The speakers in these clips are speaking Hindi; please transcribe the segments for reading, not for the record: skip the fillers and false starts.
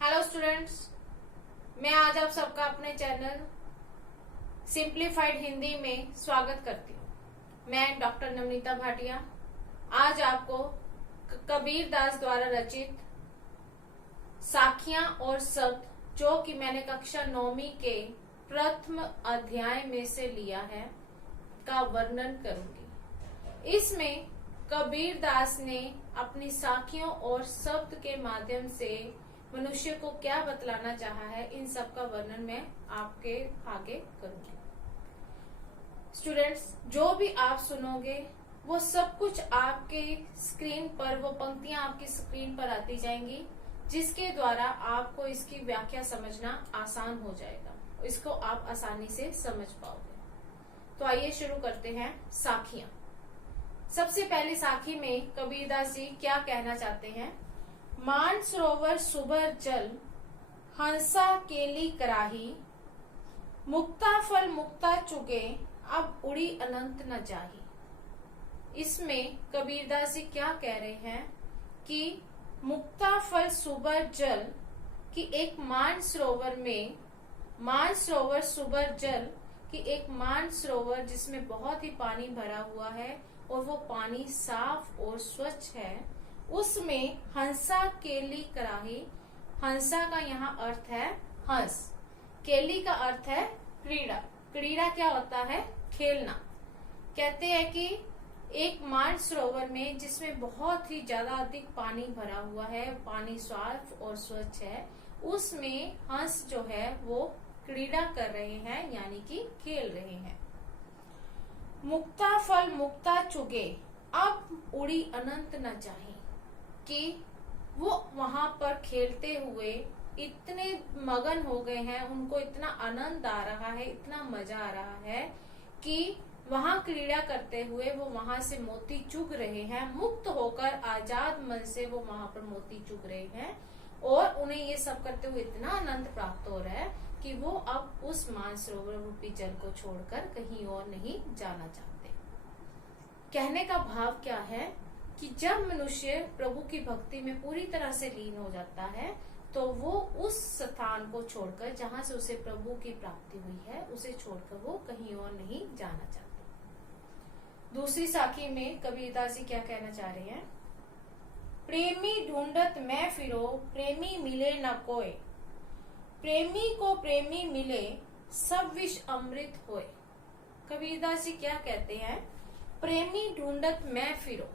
हेलो स्टूडेंट्स, मैं आज आप सबका अपने चैनल सिंप्लीफाइड हिंदी में स्वागत करती हूँ। मैं डॉक्टर नवनीता भाटिया आज आपको कबीर दास द्वारा रचित साखियां और शब्द, जो कि मैंने कक्षा 9वीं के प्रथम अध्याय में से लिया है, का वर्णन करूंगी। इसमें कबीर दास ने अपनी साखियों और शब्द के माध्यम से मनुष्य को क्या बतलाना चाहा है, इन सब का वर्णन मैं आपके आगे करूंगी। स्टूडेंट्स, जो भी आप सुनोगे वो सब कुछ आपके स्क्रीन पर, वो पंक्तियां आपकी स्क्रीन पर आती जाएंगी, जिसके द्वारा आपको इसकी व्याख्या समझना आसान हो जाएगा, इसको आप आसानी से समझ पाओगे। तो आइए शुरू करते हैं। साखियां। सबसे पहली साखी में कबीरदास जी क्या कहना चाहते हैं? मान सरोवर सुभर जल, हंसा केली कराही, मुक्ता फल मुक्ता चुगे, अब उड़ी अनंत न जाही। इसमें कबीरदास जी क्या कह रहे हैं कि मुक्ता फल सुभर जल की एक मान सरोवर में, मान सरोवर सुभर जल की एक मान सरोवर जिसमें बहुत ही पानी भरा हुआ है और वो पानी साफ और स्वच्छ है, उसमें हंसा केली कराही। हंसा का यहाँ अर्थ है हंस, केली का अर्थ है क्रीड़ा। क्रीड़ा क्या होता है? खेलना। कहते हैं कि एक मान सरोवर में जिसमें बहुत ही ज्यादा अधिक पानी भरा हुआ है, पानी साफ और स्वच्छ है, उसमें हंस जो है वो क्रीड़ा कर रहे हैं, यानी कि खेल रहे हैं। मुक्ता फल मुक्ता चुगे, अब उड़ी अनंत न जाही, कि वो वहां पर खेलते हुए इतने मगन हो गए हैं, उनको इतना आनंद आ रहा है, इतना मजा आ रहा है कि वहां क्रीड़ा करते हुए वो वहां से मोती चुग रहे हैं। मुक्त होकर आजाद मन से वो वहां पर मोती चुग रहे हैं और उन्हें ये सब करते हुए इतना आनंद प्राप्त हो रहा है कि वो अब उस मानसरोवर रूपी जल को छोड़कर कहीं और नहीं जाना चाहते। कहने का भाव क्या है कि जब मनुष्य प्रभु की भक्ति में पूरी तरह से लीन हो जाता है, तो वो उस स्थान को छोड़कर, जहां से उसे प्रभु की प्राप्ति हुई है, उसे छोड़कर वो कहीं और नहीं जाना चाहते। दूसरी साखी में कबीरदास जी क्या कहना चाह रहे हैं? प्रेमी ढूंढत मैं फिरो, प्रेमी मिले न कोय, प्रेमी को प्रेमी मिले, सब विष अमृत होए। कबीरदास जी क्या कहते हैं? प्रेमी ढूंढत मैं फिरो।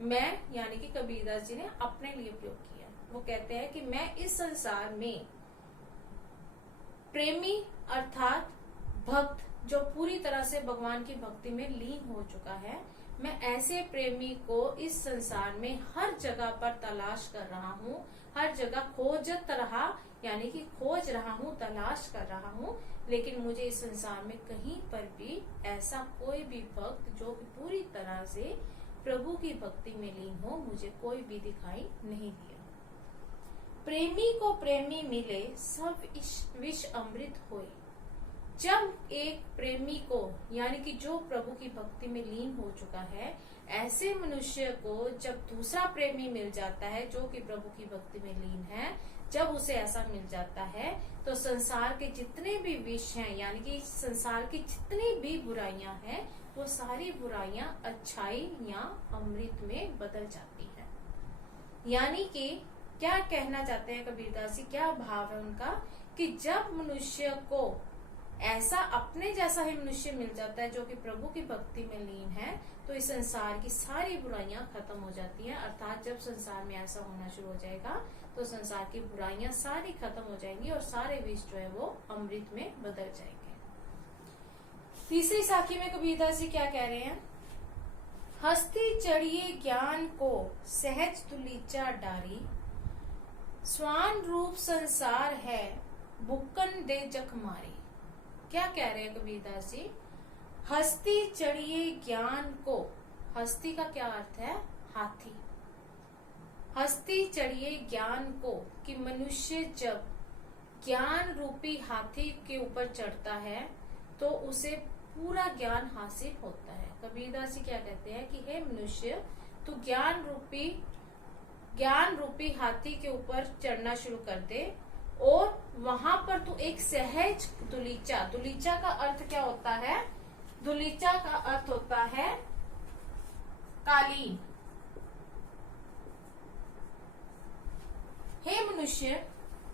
मैं यानी कि कबीरदास जी ने अपने लिए प्रयोग किया। वो कहते हैं कि मैं इस संसार में प्रेमी अर्थात भक्त, जो पूरी तरह से भगवान की भक्ति में लीन हो चुका है, मैं ऐसे प्रेमी को इस संसार में हर जगह पर तलाश कर रहा हूँ, हर जगह खोजत रहा, यानी कि खोज रहा हूँ, तलाश कर रहा हूँ, लेकिन मुझे इस संसार में कहीं पर भी ऐसा कोई भी भक्त जो पूरी तरह से प्रभु की भक्ति में लीन हो, मुझे कोई भी दिखाई नहीं दिया। प्रेमी को प्रेमी मिले, सब विष अमृत होए। जब एक प्रेमी को, यानी कि जो प्रभु की भक्ति में लीन हो चुका है, ऐसे मनुष्य को जब दूसरा प्रेमी मिल जाता है जो कि प्रभु की भक्ति में लीन है, जब उसे ऐसा मिल जाता है, तो संसार के जितने भी विष हैं, यानी कि संसार की जितनी भी बुराइयां हैं, वो सारी बुराइयां अच्छाई या अमृत में बदल जाती है। यानी कि क्या कहना चाहते हैं कबीरदास जी, क्या भाव है उनका, कि जब मनुष्य को ऐसा अपने जैसा ही मनुष्य मिल जाता है जो कि प्रभु की भक्ति में लीन है, तो इस संसार की सारी बुराइयां खत्म हो जाती हैं। अर्थात जब संसार में ऐसा होना शुरू हो जाएगा, तो संसार की बुराइयां सारी खत्म हो जाएंगी और सारे विष जो है वो अमृत में बदल जाएंगे। तीसरी साखी में कबीरदास जी क्या कह रहे हैं? हस्ती चढ़िए ज्ञान को, सहज तुलीचा डारी, स्वान रूप संसार है, बुक्कन दे जख मारी। क्या कह रहे हैं कबीरदास जी? हस्ती चढ़िए ज्ञान को, हस्ती का क्या अर्थ है? हाथी। हस्ती चढ़िए ज्ञान को, कि मनुष्य जब ज्ञान रूपी हाथी के ऊपर चढ़ता है तो उसे पूरा ज्ञान हासिल होता है। कबीरदास जी क्या कहते हैं कि हे मनुष्य, तू ज्ञान रूपी हाथी के ऊपर चढ़ना शुरू कर दे और वहां पर तू एक सहज दुलीचा, दुलीचा का अर्थ क्या होता है? दुलीचा का अर्थ होता है कालीन। हे मनुष्य,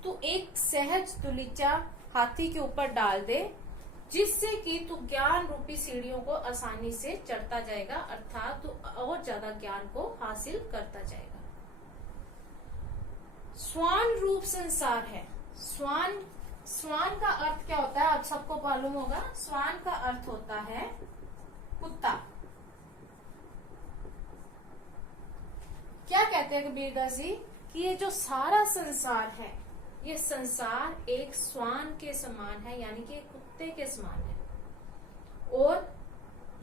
तू एक सहज दुलीचा हाथी के ऊपर डाल दे, जिससे कि तू ज्ञान रूपी सीढ़ियों को आसानी से चढ़ता जाएगा, अर्थात तू और ज्यादा ज्ञान को हासिल करता जाएगा। स्वान रूप संसार है। स्वान का अर्थ क्या होता है? आप सबको मालूम होगा। स्वान का अर्थ होता है कुत्ता। क्या कहते हैं कबीरदास जी कि ये जो सारा संसार है, ये संसार एक स्वान के समान है, यानी कि एक कुत्ते के समान है, और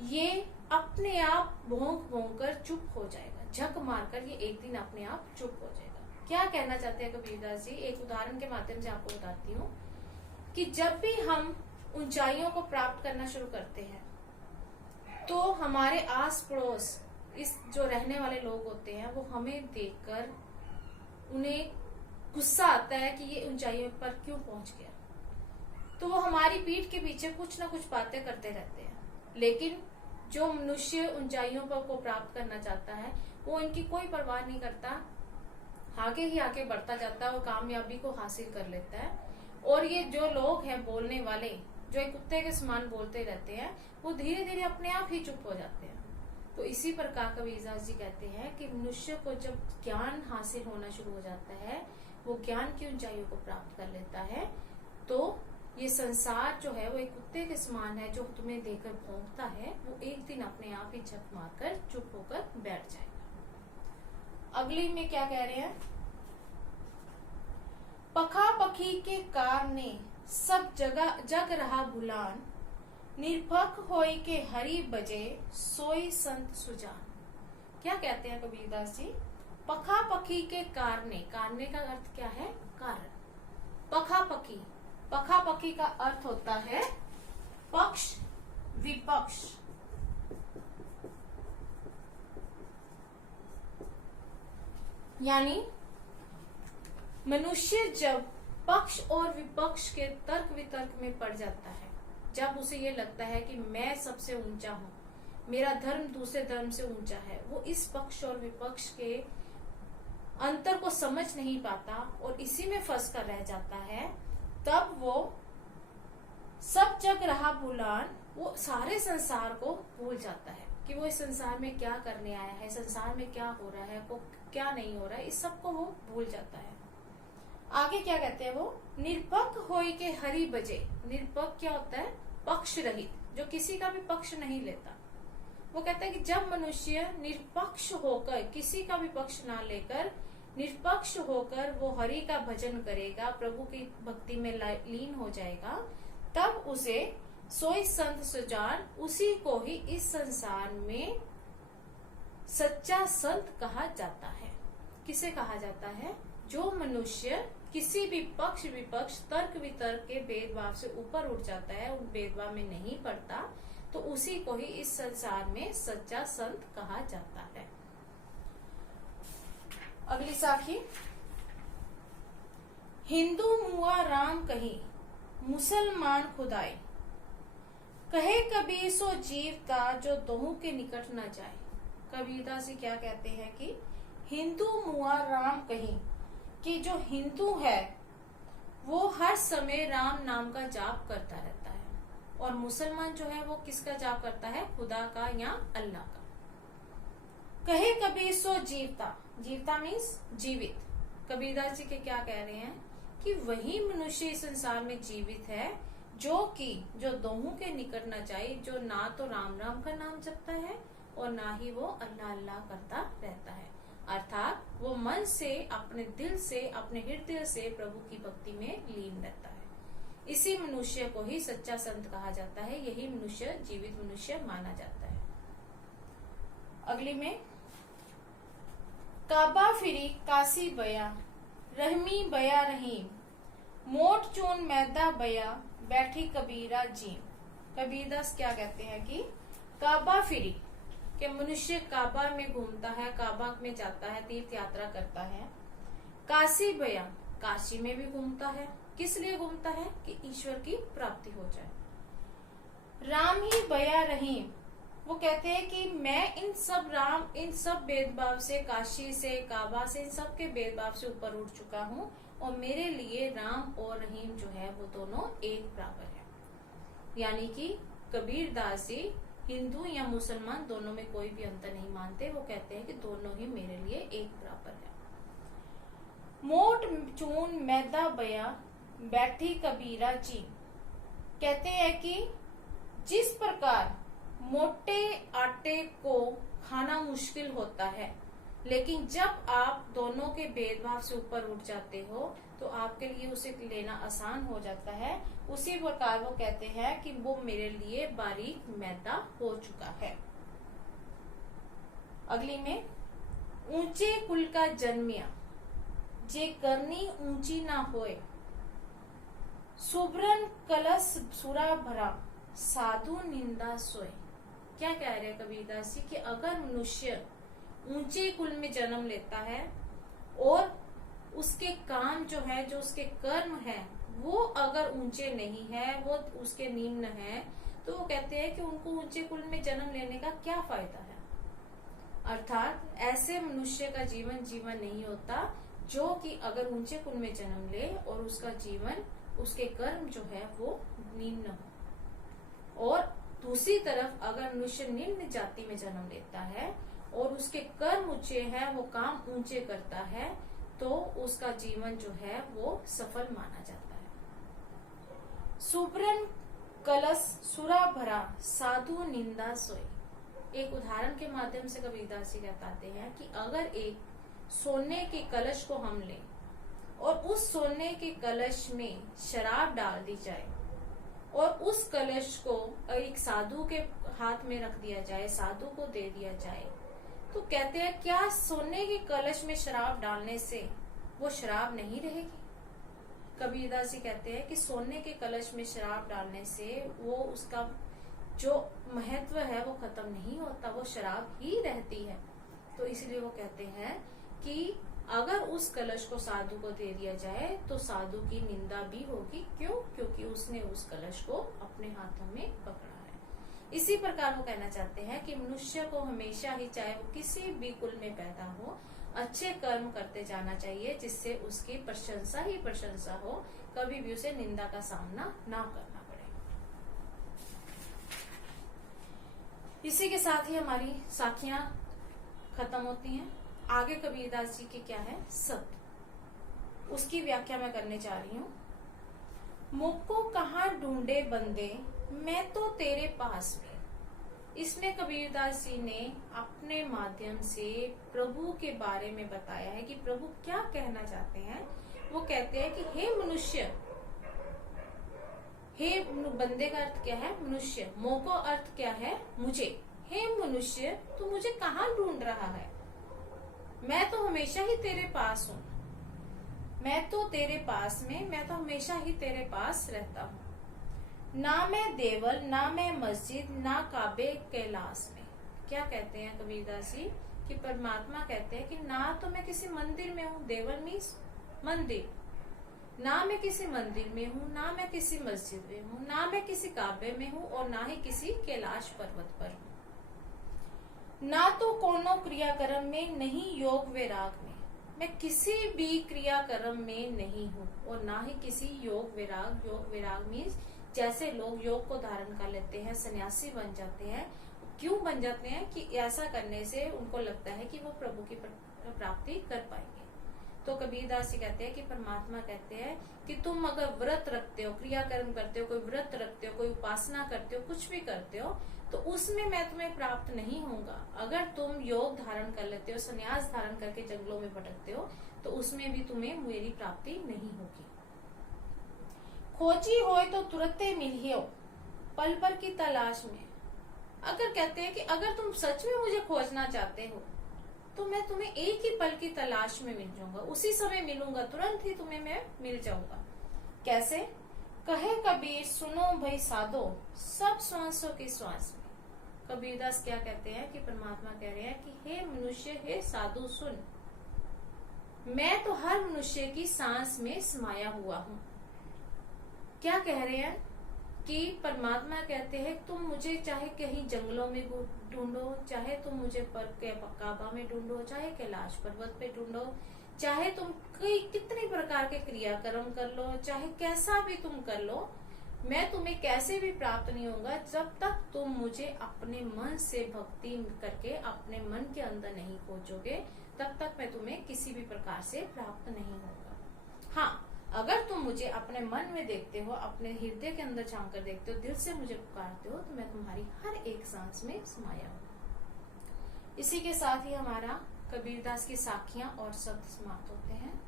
ये अपने आप भौंक भौंक कर चुप हो जाएगा, झक मारकर ये एक दिन अपने आप चुप हो जाएगा। क्या कहना चाहते हैं कबीरदास जी? एक उदाहरण के माध्यम से आपको बताती हूँ कि जब भी हम ऊंचाइयों को प्राप्त करना शुरू करते हैं तो हमारे आस पड़ोस इस जो रहने वाले लोग होते हैं वो हमें देखकर उन्हें गुस्सा आता है कि ये ऊंचाइयों पर क्यों पहुंच गया, तो वो हमारी पीठ के पीछे कुछ ना कुछ बातें करते रहते हैं। लेकिन जो मनुष्य ऊंचाइयों पर को प्राप्त करना चाहता है वो इनकी कोई परवाह नहीं करता, आगे ही आगे बढ़ता जाता है और कामयाबी को हासिल कर लेता है। और ये जो लोग हैं बोलने वाले, जो एक कुत्ते के समान बोलते रहते हैं, वो धीरे धीरे अपने आप ही चुप हो जाते हैं। तो इसी प्रकार कबीरदास जी कहते हैं कि मनुष्य को जब ज्ञान हासिल होना शुरू हो जाता है, वो ज्ञान की ऊंचाइयों को प्राप्त कर लेता है, तो ये संसार जो है वो एक कुत्ते के समान है जो तुम्हें देखकर भौंकता है, वो एक दिन अपने आप ही झक मारकर चुप होकर बैठ जाएगा। अगली में क्या कह रहे हैं? पखा पखी के कार ने सब जगह जग रहा भुलान, निरपख होई के हरि बजे सोई संत सुजान। क्या कहते हैं कबीरदास जी? पखा पखी के कारने, कारने का अर्थ क्या है? कारण। पखा पखी, पखा पखी का अर्थ होता है पक्ष विपक्ष। यानी मनुष्य जब पक्ष और विपक्ष के तर्क वितर्क में पड़ जाता है, जब उसे ये लगता है कि मैं सबसे ऊंचा हूँ, मेरा धर्म दूसरे धर्म से ऊंचा है, वो इस पक्ष और विपक्ष के अंतर को समझ नहीं पाता और इसी में फंस कर रह जाता है, तब वो सब जग रहा भुलान, वो सारे संसार को भूल जाता है कि वो इस संसार में क्या करने आया है, संसार में क्या हो रहा है, को क्या नहीं हो रहा है, इस सब को वो भूल जाता है। आगे क्या कहते हैं वो? निरपक्ष होई के हरि बजे। निरपक्ष क्या होता है? पक्ष रहित, जो किसी का भी पक्ष नहीं लेता। वो कहता है कि जब मनुष्य निरपक्ष होकर, किसी का भी पक्ष ना लेकर, निरपक्ष होकर वो हरि का भजन करेगा, प्रभु की भक्ति में लीन हो जाएगा, तब उसे सोई संत सुजान, उसी को ही इस संसार में सच्चा संत कहा जाता है। किसे कहा जाता है? जो मनुष्य किसी भी पक्ष विपक्ष तर्क वितर्क के भेदभाव से ऊपर उठ जाता है, उन भेदभाव में नहीं पड़ता, तो उसी को ही इस संसार में सच्चा संत कहा जाता है। अगली साखी, हिंदू मुआ राम कहीं, मुसलमान खुदाई, कहे कबीर सो जीवता जो दोहू के निकट न जाए। कबीरदास जी क्या कहते हैं कि हिंदू मुआ राम कहीं, कि जो हिंदू है वो हर समय राम नाम का जाप करता रहता है, और मुसलमान जो है वो किसका जाप करता है? खुदा का या अल्लाह का। कहे कबीर सो जीवता, जीवता मीन्स जीवित। कबीरदास जी के क्या कह रहे हैं कि वही मनुष्य इस संसार में जीवित है जो दोहू के निकट न जाए, जो ना तो राम राम का नाम जपता है और ना ही वो अल्लाह अल्लाह करता रहता है, अर्थात वो मन से, अपने दिल से, अपने हृदय से प्रभु की भक्ति में लीन रहता है। इसी मनुष्य को ही सच्चा संत कहा जाता है, यही मनुष्य जीवित मनुष्य माना जाता है। अगली में, काबा फिरी काशी बया, रहमी बया रहीम, मोट चून मैदा बया, बैठी कबीरा जीम। कबीरदास क्या कहते हैं कि काबा फिरी, कि मनुष्य काबा में घूमता है, काबा में जाता है, तीर्थ यात्रा करता है। काशी बया, काशी में भी घूमता है। किस लिए घूमता है? कि ईश्वर की प्राप्ति हो जाए। राम ही बया रहीम, वो कहते हैं कि मैं इन सब भेदभाव से, काशी से, काबा से, इन सब के भेदभाव से ऊपर उठ चुका हूँ और मेरे लिए राम और रहीम जो है वो दोनों एक बराबर है। यानी कि कबीर दास जी हिंदू या मुसलमान दोनों में कोई भी अंतर नहीं मानते। वो कहते हैं कि दोनों ही मेरे लिए एक बराबर है। मोट चून मैदा बया बैठी कबीरा जी, कहते हैं कि जिस प्रकार मोटे आटे को खाना मुश्किल होता है, लेकिन जब आप दोनों के भेदभाव से ऊपर उठ जाते हो तो आपके लिए उसे लेना आसान हो जाता है, उसी प्रकार वो कहते हैं कि वो मेरे लिए बारीक मैदा हो चुका है। अगली में, ऊंचे कुल का जन्मिया जे करनी ऊंची ना होए, सुभरन कलश सुरा भरा साधु निंदा सोए। क्या कह रहे हैं कबीरदास जी कि अगर मनुष्य ऊंचे कुल में जन्म लेता है और उसके काम जो है, जो उसके कर्म है, वो अगर ऊंचे नहीं है, वो उसके निम्न है, तो वो कहते हैं कि उनको ऊंचे कुल में जन्म लेने का क्या फायदा है। अर्थात ऐसे मनुष्य का जीवन नहीं होता जो कि अगर ऊंचे कुल में जन्म ले और उसका जीवन, उसके कर्म जो है वो निम्न हो। और दूसरी तरफ अगर मनुष्य निम्न जाति में जन्म लेता है और उसके कर्म ऊंचे हैं, वो काम ऊंचे करता है, तो उसका जीवन जो है वो सफल माना जाता है। सुब्रन कलश सुरा भरा साधु निंदा सोई। एक उदाहरण के माध्यम से कबीरदास जी बताते हैं कि अगर एक सोने के कलश को हम लें और उस सोने के कलश में शराब डाल दी जाए और उस कलश को एक साधु के हाथ में रख दिया जाए, साधु को दे दिया जाए, तो कहते हैं क्या सोने के कलश में शराब डालने से वो शराब नहीं रहेगी? कबीरदास जी कहते हैं कि सोने के कलश में शराब डालने से वो उसका जो महत्व है वो खत्म नहीं होता, वो शराब ही रहती है। तो इसलिए वो कहते हैं कि अगर उस कलश को साधु को दे दिया जाए तो साधु की निंदा भी होगी। क्यों? क्योंकि उसने उस कलश को अपने हाथों में पकड़ा है। इसी प्रकार वो कहना चाहते हैं कि मनुष्य को हमेशा ही, चाहे वो किसी भी कुल में पैदा हो, अच्छे कर्म करते जाना चाहिए जिससे उसकी प्रशंसा ही प्रशंसा हो, कभी भी उसे निंदा का सामना ना करना पड़े। इसी के साथ ही हमारी साखियां खत्म होती हैं। आगे कबीरदास जी के क्या है सत्य, उसकी व्याख्या मैं करने जा रही हूँ। मुझको कहाँ ढूंढे बंदे, मैं तो तेरे पास में। इसमें कबीरदास जी ने अपने माध्यम से प्रभु के बारे में बताया है कि प्रभु क्या कहना चाहते हैं। वो कहते हैं कि हे मनुष्य, हे बंदे का अर्थ क्या है? मनुष्य। मोको अर्थ क्या है? मुझे। हे मनुष्य, तू मुझे कहाँ ढूंढ रहा है? मैं तो हमेशा ही तेरे पास हूँ, मैं तो तेरे पास में, मैं तो हमेशा ही तेरे पास रहता हूँ। ना मैं देवल, ना मैं मस्जिद, ना काबे कैलाश में। क्या कहते हैं कबीरदास जी कि परमात्मा कहते हैं कि ना तो मैं किसी मंदिर में हूँ, देवल मीन्स मंदिर, ना मैं किसी मंदिर में हूँ, ना मैं किसी मस्जिद में हूँ, ना मैं किसी काबे में हूँ और ना ही किसी कैलाश पर्वत पर हूँ। ना तो कोनो क्रियाक्रम में, नहीं योग वैराग में। मैं किसी भी क्रियाक्रम में नहीं हूँ और ना ही किसी योग वैराग। योग वैराग मीन्स जैसे लोग योग को धारण कर लेते हैं, सन्यासी बन जाते हैं। क्यों बन जाते हैं? कि ऐसा करने से उनको लगता है कि वो प्रभु की प्राप्ति कर पाएंगे। तो कबीरदास जी कहते हैं कि परमात्मा कहते हैं कि तुम अगर व्रत रखते हो, क्रियाकर्म करते हो, कोई व्रत रखते हो, कोई उपासना करते हो, कुछ भी करते हो, तो उसमें मैं तुम्हें प्राप्त नहीं होऊंगा। अगर तुम योग धारण कर लेते हो, संन्यास धारण करके जंगलों में भटकते हो, तो उसमें भी तुम्हें मेरी प्राप्ति नहीं होगी। खोजी होए तो तुरंते मिलियो, पल भर की तलाश में। अगर कहते हैं कि अगर तुम सच में मुझे खोजना चाहते हो तो मैं तुम्हें एक ही पल की तलाश में मिल जाऊंगा, उसी समय मिलूंगा, तुरंत ही तुम्हें मैं मिल जाऊंगा। कैसे? कहे कबीर सुनो भाई साधो, सब श्वासों की श्वास में। कबीरदास क्या कहते हैं कि परमात्मा कह रहे हैं कि हे मनुष्य, हे साधु सुन, मैं तो हर मनुष्य की सांस में समाया हुआ हूँ। क्या कह रहे हैं कि परमात्मा कहते हैं तुम मुझे चाहे कहीं जंगलों में ढूंढो, चाहे तुम मुझे काबा में ढूंढो, चाहे कैलाश पर्वत पे ढूंढो, चाहे तुम कई कितने प्रकार के क्रियाकर्म कर लो, चाहे कैसा भी तुम कर लो, मैं तुम्हें कैसे भी प्राप्त नहीं होगा जब तक तुम मुझे अपने मन से भक्ति करके अपने मन के अंदर नहीं पहुंचोगे, तब तक मैं तुम्हें किसी भी प्रकार से प्राप्त नहीं होगा। हाँ, अगर तुम मुझे अपने मन में देखते हो, अपने हृदय के अंदर झांक कर देखते हो, दिल से मुझे पुकारते हो, तो मैं तुम्हारी हर एक सांस में समाया हूँ। इसी के साथ ही हमारा कबीरदास की साखियां और शब्द समाप्त होते हैं।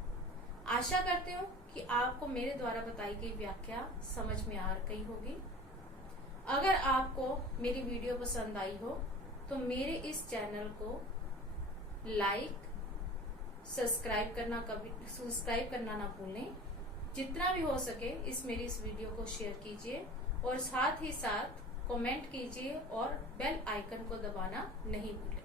आशा करते हो कि आपको मेरे द्वारा बताई गई व्याख्या समझ में आ गई होगी। अगर आपको मेरी वीडियो पसंद आई हो तो मेरे इस चैनल को लाइक, सब्सक्राइब करना ना भूलें। जितना भी हो सके इस वीडियो को शेयर कीजिए और साथ ही साथ कमेंट कीजिए और बेल आइकन को दबाना नहीं भूलें।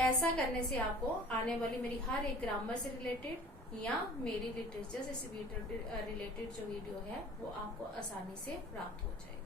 ऐसा करने से आपको आने वाली मेरी हर एक ग्रामर से रिलेटेड या मेरी लिटरेचर से रिलेटेड जो वीडियो है वो आपको आसानी से प्राप्त हो जाएगी।